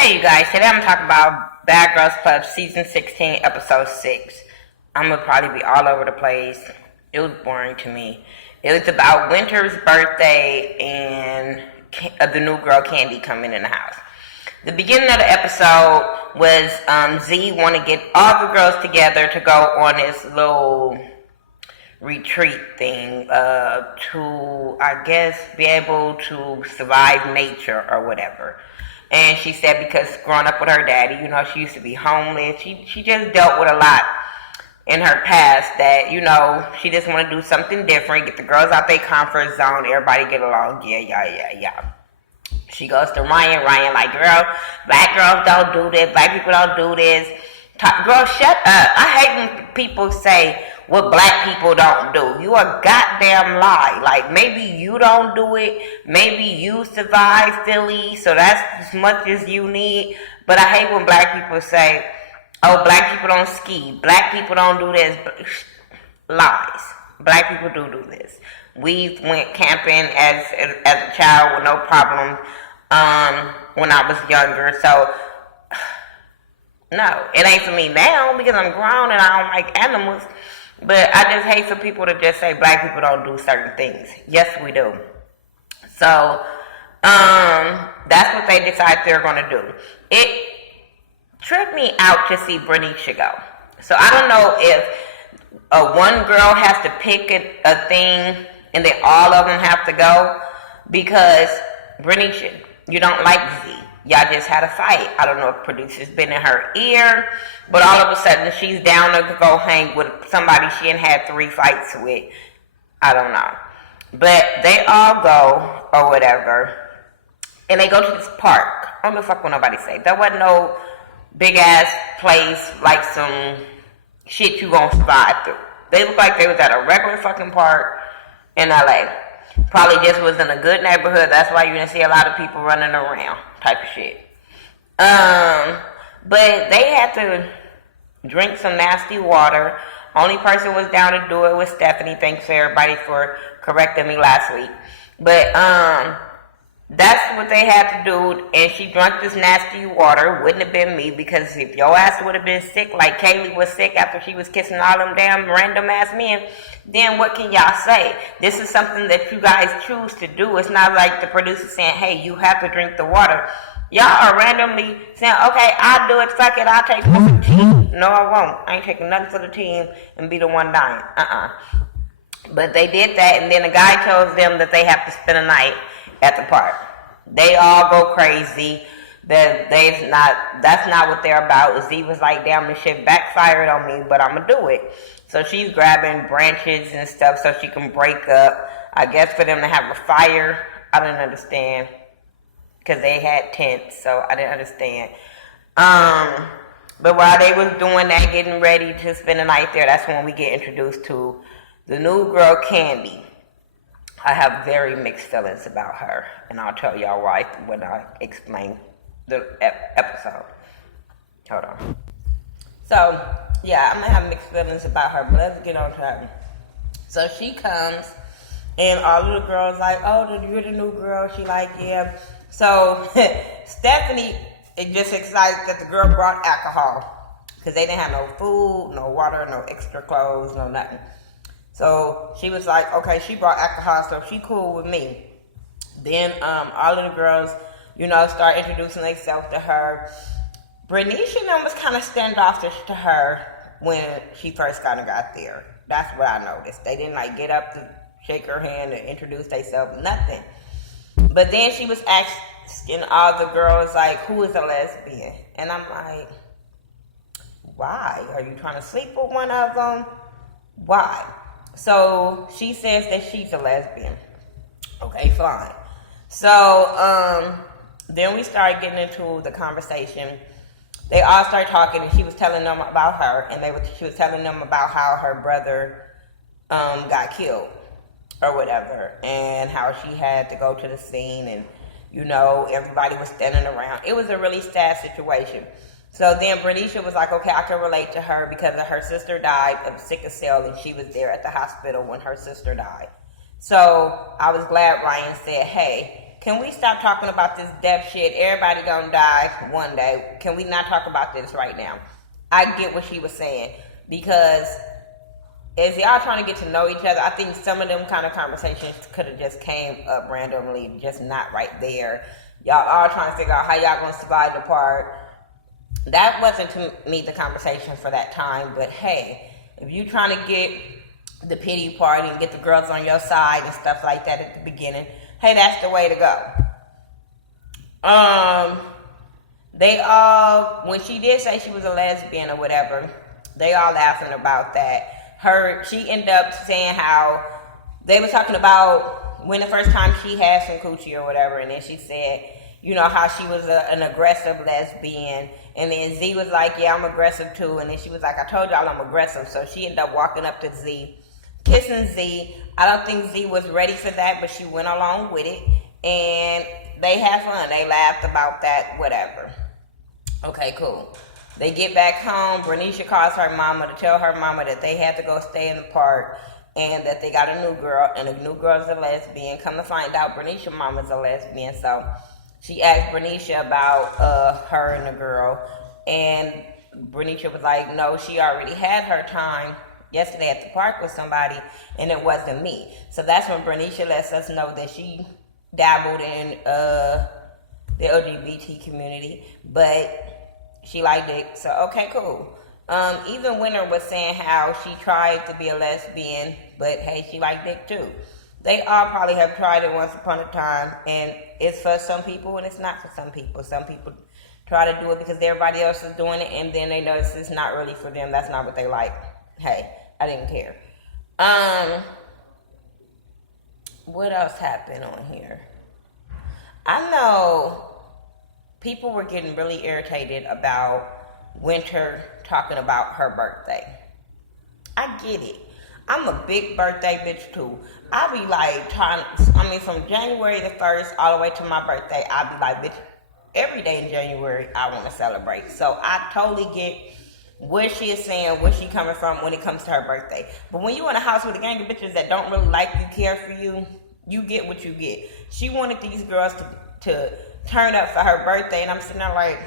Hey you guys, today I'm talking about Bad Girls Club Season 16, Episode 6. I'm going to probably be all over the place. It was boring to me. It was about Winter's birthday and the new girl Candy coming in the house. The beginning of the episode was Z want to get all the girls together to go on this little retreat thing to, I guess, be able to survive nature or whatever. And she said because growing up with her daddy, she used to be homeless. She just dealt with a lot in her past that, she just want to do something different, get the girls out their comfort zone, everybody get along, yeah. She goes to Ryan like, girl, black girls don't do this, black people don't do this. Girl, shut up. I hate when people say what black people don't do. You a goddamn lie. Like, maybe you don't do it. Maybe you survive Philly, so that's as much as you need. But I hate when black people say, oh, black people don't ski. Black people don't do this. Lies. Black people do this. We went camping as a child with no problem when I was younger. So, no, it ain't for me now because I'm grown and I don't like animals. But I just hate for people to just say black people don't do certain things. Yes, we do. So, that's what they decide they're going to do. It tripped me out to see Bernicia go. So I don't know if one girl has to pick a thing and then all of them have to go, because Bernicia, you don't like Z. Y'all just had a fight. I don't know if producer's been in her ear, but all of a sudden she's down to go hang with somebody she ain't had 3 fights with. I don't know. But they all go, or whatever, and they go to this park. I don't give a fuck what nobody say. There wasn't no big-ass place like some shit you gonna survive through. They look like they was at a regular fucking park in LA. Probably just was in a good neighborhood. That's why you didn't see a lot of people running around type of shit. But they had to drink some nasty water. Only person was down to do it was Stephanie. Thanks for everybody for correcting me last week. But that's what they had to do, and she drank this nasty water. Wouldn't have been me, because if your ass would have been sick like Kaylee was sick after she was kissing all them damn random ass men, then what can y'all say? This is something that you guys choose to do. It's not like the producer saying, hey, you have to drink the water. Y'all are randomly saying, okay, I'll do it, fuck it, I'll take it for the team. No, I won't. I ain't taking nothing for the team and be the one dying. But they did that, and then the guy tells them that they have to spend a night at the park. They all go crazy. That's not what they're about. Z was like, damn, this shit backfired on me, but I'm gonna do it. So she's grabbing branches and stuff so she can break up. I guess for them to have a fire. I didn't understand, because they had tents, so I didn't understand. But while they was doing that, getting ready to spend the night there, that's when we get introduced to the new girl, Candy. I have very mixed feelings about her, and I'll tell y'all why when I explain the episode. Hold on. So, yeah, I'm going to have mixed feelings about her, but let's get on to her. So she comes, and all of the girls like, oh, you're the new girl. She like, yeah. So Stephanie is just excited that the girl brought alcohol, because they didn't have no food, no water, no extra clothes, no nothing. So she was like, okay, she brought alcohol, so she cool with me. Then all of the girls, start introducing themselves to her. Bernicia was kind of standoffish to her when she first kind of got there. That's what I noticed. They didn't get up to shake her hand and introduce themselves, nothing. But then she was asking all the girls, who is a lesbian? And I'm like, why? Are you trying to sleep with one of them? Why? So she says that she's a lesbian. Okay, fine. So then we started getting into the conversation. They all started talking, and she was telling them about her, and she was telling them about how her brother got killed or whatever, and how she had to go to the scene, and everybody was standing around. It was a really sad situation. So then Bernicia was like, okay, I can relate to her because her sister died of sickle cell, and she was there at the hospital when her sister died. So I was glad Ryan said, hey, can we stop talking about this death shit? Everybody gonna die one day. Can we not talk about this right now? I get what she was saying, because as y'all trying to get to know each other, I think some of them kind of conversations could have just came up randomly, just not right there. Y'all all trying to figure out how y'all gonna slide apart. That wasn't to me the conversation for that time, but hey, if you trying to get the pity party and get the girls on your side and stuff like that at the beginning, hey, that's the way to go. They all, when she did say she was a lesbian or whatever, they all laughing about that. She ended up saying how they were talking about when the first time she had some coochie or whatever, and then she said, you know, how she was an aggressive lesbian, and then Z was like, yeah, I'm aggressive too, and then she was like, I told y'all I'm aggressive, so she ended up walking up to Z, kissing Z. I don't think Z was ready for that, but she went along with it, and they had fun. They laughed about that, whatever. Okay, cool. They get back home. Bernicia calls her mama to tell her mama that they had to go stay in the park and that they got a new girl, and the new girl's a lesbian. Come to find out, Bernicia's mama's a lesbian, so she asked Bernicia about her and the girl, and Bernicia was like, no, she already had her time yesterday at the park with somebody, and it wasn't me. So that's when Bernicia lets us know that she dabbled in the LGBT community, but she liked it. So okay, cool. Even Winter was saying how she tried to be a lesbian, but hey, she liked dick too. They all probably have tried it once upon a time, and it's for some people and it's not for some people. Some people try to do it because everybody else is doing it, and then they notice it's not really for them. That's not what they like. Hey, I didn't care. What else happened on here? I know people were getting really irritated about Winter talking about her birthday. I get it. I'm a big birthday bitch too. I be like from January the 1st all the way to my birthday, I be like, bitch, every day in January I want to celebrate. So I totally get what she is saying, where she coming from when it comes to her birthday. But when you in a house with a gang of bitches that don't really like you, care for you, you get what you get. She wanted these girls to turn up for her birthday, and I'm sitting there like,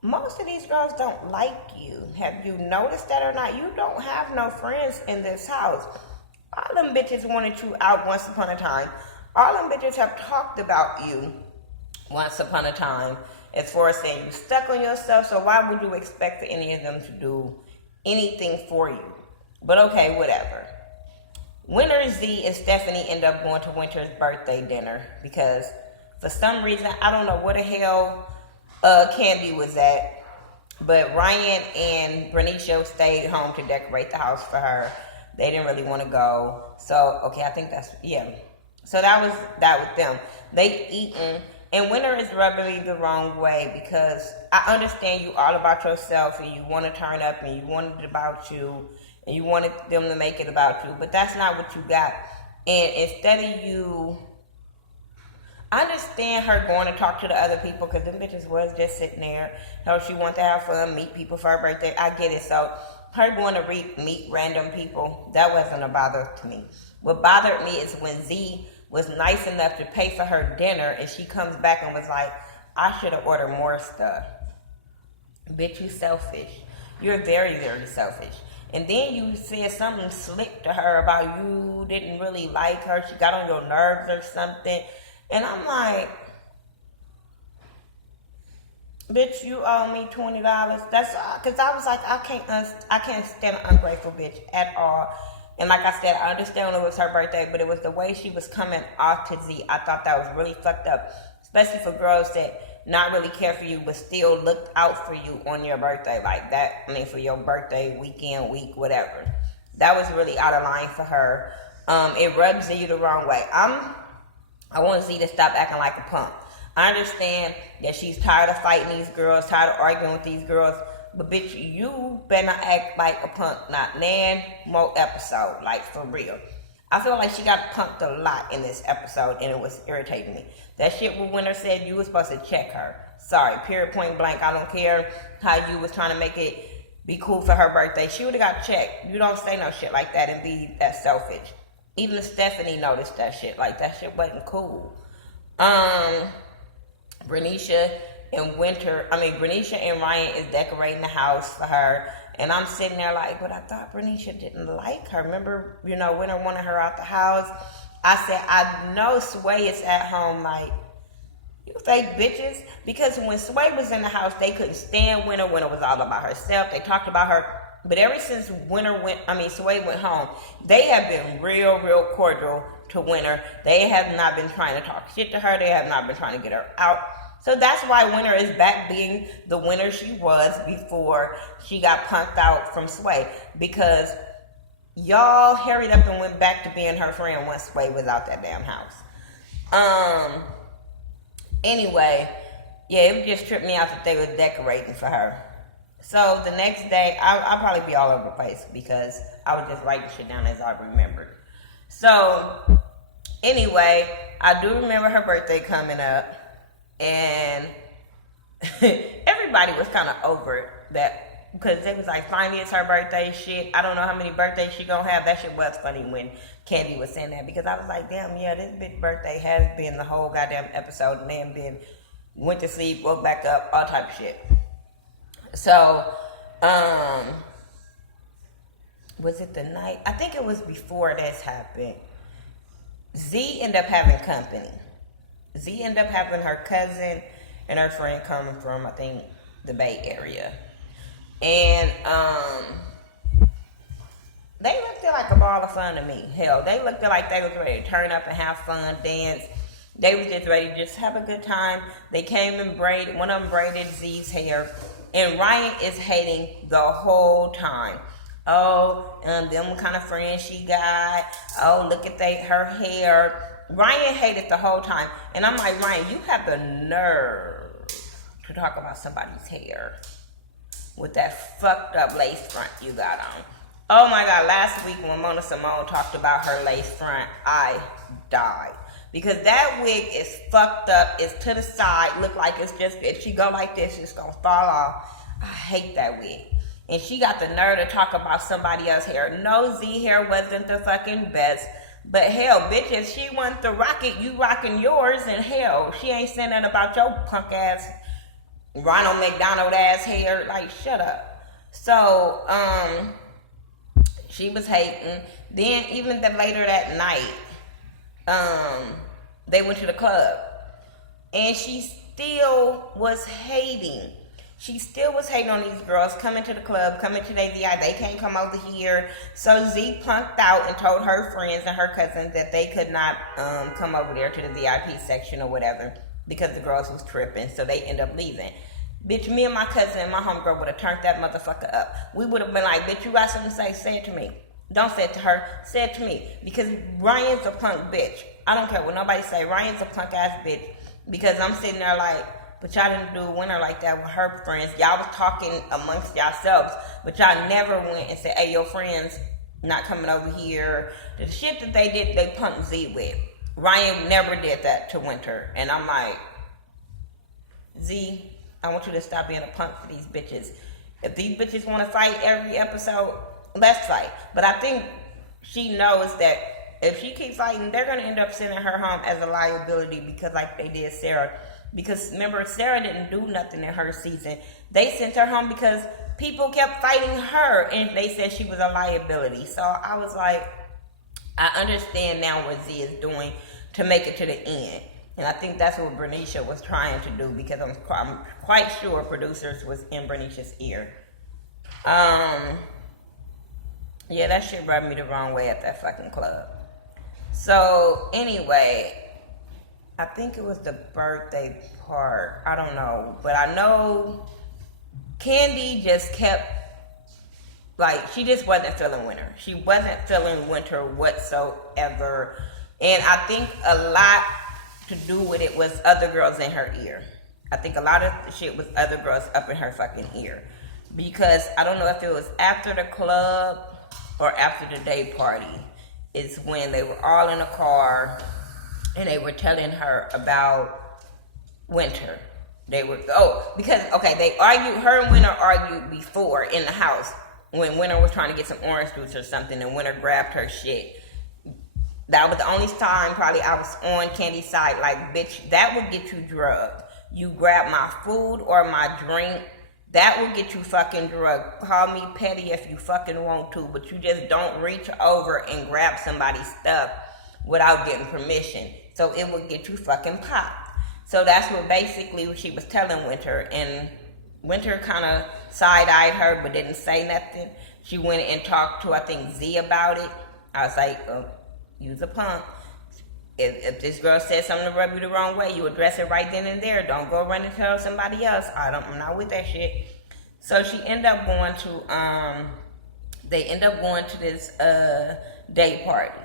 most of these girls don't like you. Have you noticed that or not? You don't have no friends in this house. All them bitches wanted you out once upon a time. All them bitches have talked about you once upon a time, as far as saying you stuck on yourself, so why would you expect any of them to do anything for you? But okay, whatever. Winter, Z, and Stephanie end up going to Winter's birthday dinner because for some reason, I don't know where the hell Candy was at, but Ryan and Bernicia stayed home to decorate the house for her. They didn't really want to go. So, okay, I think that's, yeah. So that was that with them. They eating, and Winter is rubbing me the wrong way because I understand you all about yourself and you want to turn up and you want it about you and you wanted them to make it about you, but that's not what you got. And instead of you, I understand her going to talk to the other people because them bitches was just sitting there. How she wanted to have fun, meet people for her birthday. I get it. So her going to meet random people, that wasn't a bother to me. What bothered me is when Z was nice enough to pay for her dinner and she comes back and was like, I should have ordered more stuff. Bitch, you selfish. You're very, very selfish. And then you said something slick to her about you didn't really like her. She got on your nerves or something. And I'm like, bitch, you owe me $20. That's because I was like, I can't stand an ungrateful bitch at all. And like I said, I understand it was her birthday, but it was the way she was coming off to Z. I thought that was really fucked up, especially for girls that not really care for you, but still looked out for you on your birthday like that. I mean, for your birthday, weekend, week, whatever. That was really out of line for her. It rubbed Z the wrong way. I want Z to stop acting like a punk. I understand that she's tired of fighting these girls, tired of arguing with these girls, but bitch, you better not act like a punk, not nan more episode, like for real. I feel like she got punked a lot in this episode, and it was irritating me. That shit when Winter said you was supposed to check her. Sorry, period, point blank. I don't care how you was trying to make it be cool for her birthday. She would have got checked. You don't say no shit like that and be that selfish. Even Stephanie noticed that shit. Like, that shit wasn't cool. Bernicia Bernicia and Ryan is decorating the house for her. And I'm sitting there like, but I thought Bernicia didn't like her. Remember, Winter wanted her out the house. I said, I know Sway is at home like, you fake bitches. Because when Sway was in the house, they couldn't stand Winter. Winter was all about herself. They talked about her. But ever since Sway went home, they have been real, real cordial to Winter. They have not been trying to talk shit to her. They have not been trying to get her out. So that's why Winter is back being the Winter she was before she got punked out from Sway. Because y'all hurried up and went back to being her friend once Sway was out that damn house. Anyway, yeah, it just tripped me out that they was decorating for her. So the next day, I'll probably be all over the place because I was just writing shit down as I remembered. So anyway, I do remember her birthday coming up. And everybody was kind of over that because it was like, finally it's her birthday shit. I don't know how many birthdays she gonna have. That shit was funny when Candy was saying that because I was like, damn, yeah, this bitch birthday has been the whole goddamn episode and then went to sleep, woke back up, all type of shit. So, was it the night? I think it was before this happened. Z ended up having company. Z ended up having her cousin and her friend coming from, I think, the Bay Area. And they looked like a ball of fun to me. Hell, they looked like they was ready to turn up and have fun, dance. They was just ready to just have a good time. They came and one of them braided Z's hair. And Ryan is hating the whole time. Oh, them kind of friends she got. Oh, look at her hair. Ryan hated the whole time. And I'm like, Ryan, you have the nerve to talk about somebody's hair with that fucked up lace front you got on. Oh my God, last week when Mona Simone talked about her lace front, I died. Because that wig is fucked up, it's to the side, look like it's just, if she go like this, it's gonna fall off. I hate that wig. And she got the nerve to talk about somebody else's hair. No, Z hair wasn't the fucking best. But hell, bitch, if she wants to rock it, you rocking yours, and hell, she ain't saying nothing about your punk ass Ronald McDonald ass hair. Like, shut up. So, she was hating. Then even later that night, they went to the club, and she still was hating. She still was hating on these girls coming to the club, coming to their VI. They can't come over here. So Z punked out and told her friends and her cousins that they could not come over there to the VIP section or whatever because the girls was tripping. So they end up leaving. Bitch, me and my cousin and my homegirl would have turned that motherfucker up. We would have been like, bitch, you got something to say? Say it to me. Don't say it to her. Say it to me. Because Ryan's a punk bitch. I don't care what nobody say. Ryan's a punk ass bitch. Because I'm sitting there like, but y'all didn't do Winter like that with her friends. Y'all was talking amongst yourselves, but y'all never went and said, hey, your friends not coming over here. The shit that they did, they punked Z with. Ryan never did that to Winter. And I'm like, Z, I want you to stop being a punk for these bitches. If these bitches want to fight every episode, let's fight. But I think she knows that if she keeps fighting, they're going to end up sending her home as a liability because like they did Sarah. Because remember, Sarah didn't do nothing in her season. They sent her home because people kept fighting her and they said she was a liability. So I was like, I understand now what Z is doing to make it to the end. And I think that's what Bernicia was trying to do because I'm quite sure producers was in Bernicia's ear. Yeah, that shit rubbed me the wrong way at that fucking club. So anyway, I think it was the birthday part. I don't know. But I know Candy just kept, like, she just wasn't feeling Winter. She wasn't feeling Winter whatsoever. And I think a lot to do with it was other girls in her ear. I think a lot of the shit was other girls up in her fucking ear. Because I don't know if it was after the club or after the day party. It's when they were all in a car and they were telling her about Winter. They were, they argued, her and Winter argued before in the house when Winter was trying to get some orange juice or something and Winter grabbed her shit. That was the only time probably I was on Candy's side. Like, bitch, that would get you drugged. You grab my food or my drink, that will get you fucking drugged. Call me petty if you fucking want to, but you just don't reach over and grab somebody's stuff without getting permission. So it will get you fucking popped. So that's what basically she was telling Winter, and Winter kind of side-eyed her but didn't say nothing. She went and talked to, I think, Z about it. I was like, use a pump. If this girl says something to rub you the wrong way, you address it right then and there. Don't go run and tell somebody else. I'm not with that shit. So she ended up going to, they end up going to this day party.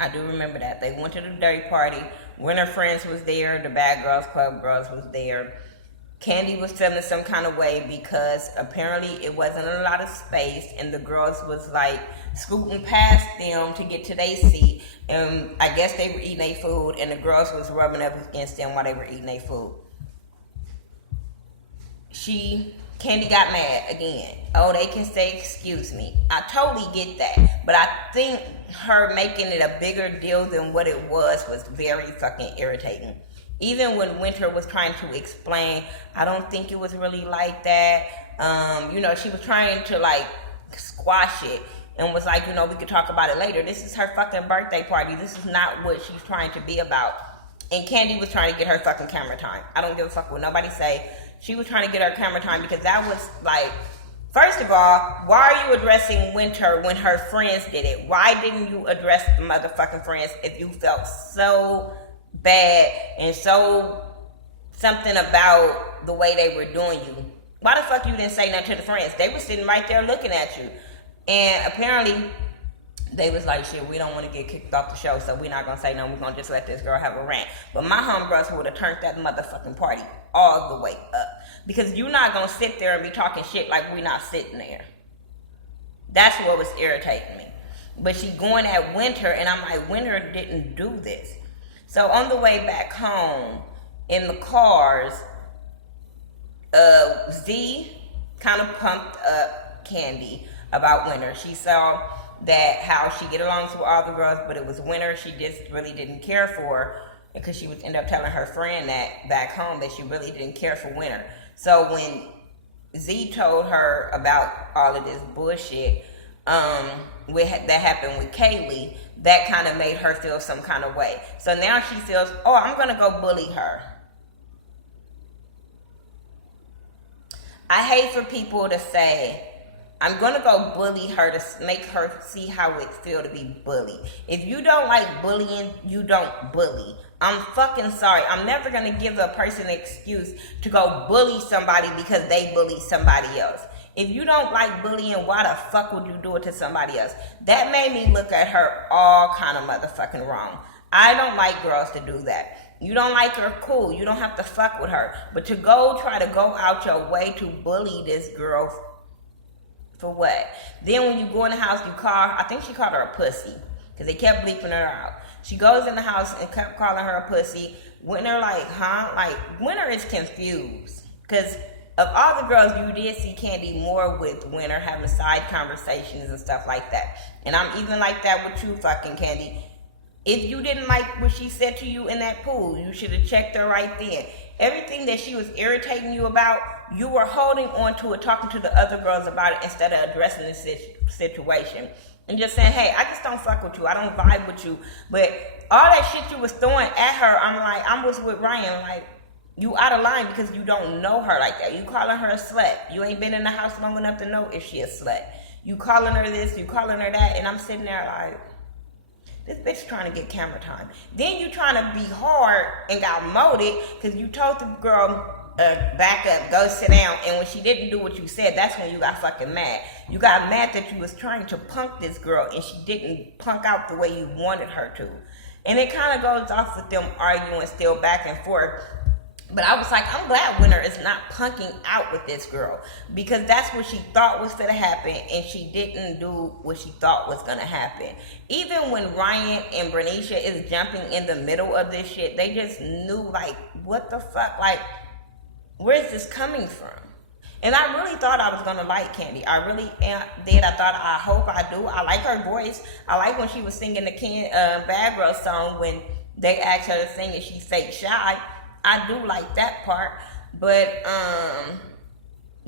I do remember that. They went to the day party. Winter Friends was there. The Bad Girls Club girls was there. Candy was feeling some kind of way because apparently it wasn't a lot of space, and the girls was like scooting past them to get to their seat, and I guess they were eating their food, and the girls was rubbing up against them while they were eating their food. Candy got mad again. Oh, they can say excuse me. I totally get that, but I think her making it a bigger deal than what it was very fucking irritating. Even when Winter was trying to explain, I don't think it was really like that. She was trying to like squash it and was like, we could talk about it later. This is her fucking birthday party. This is not what she's trying to be about. And Candy was trying to get her fucking camera time. I don't give a fuck what nobody say. She was trying to get her camera time because that was like, first of all, why are you addressing Winter when her friends did it? Why didn't you address the motherfucking friends if you felt so bad and so something about the way they were doing you? Why the fuck you didn't say nothing to the friends? They were sitting right there looking at you. And apparently they was like, shit, we don't want to get kicked off the show, so we're not going to say no. We're going to just let this girl have a rant. But my homegirls would have turned that motherfucking party all the way up. Because you're not going to sit there and be talking shit like we're not sitting there. That's what was irritating me. But she going at Winter, and I'm like, Winter didn't do this. So on the way back home, in the cars, Z kind of pumped up Candy about Winter. She saw that how she get along with all the girls, but it was Winter she just really didn't care for, because she would end up telling her friend that back home that she really didn't care for Winter. So when Z told her about all of this bullshit that happened with Kaylee, that kind of made her feel some kind of way. So now she feels, I'm going to go bully her. I hate for people to say, I'm going to go bully her to make her see how it feels to be bullied. If you don't like bullying, you don't bully. I'm fucking sorry. I'm never going to give a person an excuse to go bully somebody because they bully somebody else. If you don't like bullying, why the fuck would you do it to somebody else? That made me look at her all kind of motherfucking wrong. I don't like girls to do that. You don't like her, cool. You don't have to fuck with her. But to try to go out your way to bully this girl, for what? Then when you go in the house, I think she called her a pussy, because they kept bleeping her out. She goes in the house and kept calling her a pussy. Winter like, huh? Like, Winter is confused. Because of all the girls, you did see Candy more with Winter having side conversations and stuff like that. And I'm even like that with you, fucking Candy. If you didn't like what she said to you in that pool, you should have checked her right then. Everything that she was irritating you about, you were holding on to it, talking to the other girls about it instead of addressing the situation. And just saying, hey, I just don't fuck with you. I don't vibe with you. But all that shit you was throwing at her, I was with Ryan, like, you out of line because you don't know her like that. You calling her a slut. You ain't been in the house long enough to know if she a slut. You calling her this, you calling her that, and I'm sitting there like, this bitch trying to get camera time. Then you trying to be hard and got molded because you told the girl, back up, go sit down. And when she didn't do what you said, that's when you got fucking mad. You got mad that you was trying to punk this girl and she didn't punk out the way you wanted her to. And it kind of goes off with them arguing still back and forth. But I was like, I'm glad Winter is not punking out with this girl, because that's what she thought was going to happen, and she didn't do what she thought was going to happen. Even when Ryan and Bernicia is jumping in the middle of this shit, they just knew, like, what the fuck? Like, where is this coming from? And I really thought I was gonna like Candy. I really did. I hope I do. I like her voice. I like when she was singing the Bad Girl song when they asked her to sing and she fake shy. I do like that part. But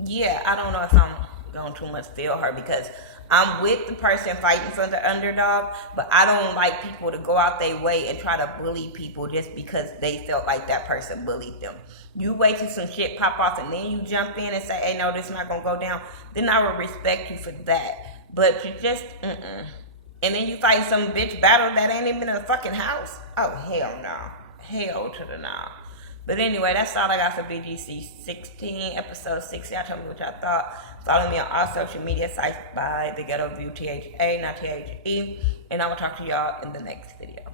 yeah, I don't know if I'm going too much feel her because I'm with the person fighting for the underdog, but I don't like people to go out their way and try to bully people just because they felt like that person bullied them. You wait till some shit pop off and then you jump in and say, hey, no, this is not going to go down. Then I will respect you for that. But you just, And then you fight some bitch battle that ain't even in a fucking house. Oh, hell no. Hell to the no. But anyway, that's all I got for BGC 16, episode 60. Y'all tell me what y'all thought. Follow me on all social media sites by Thaghettoview, THA, not THE. And I will talk to y'all in the next video.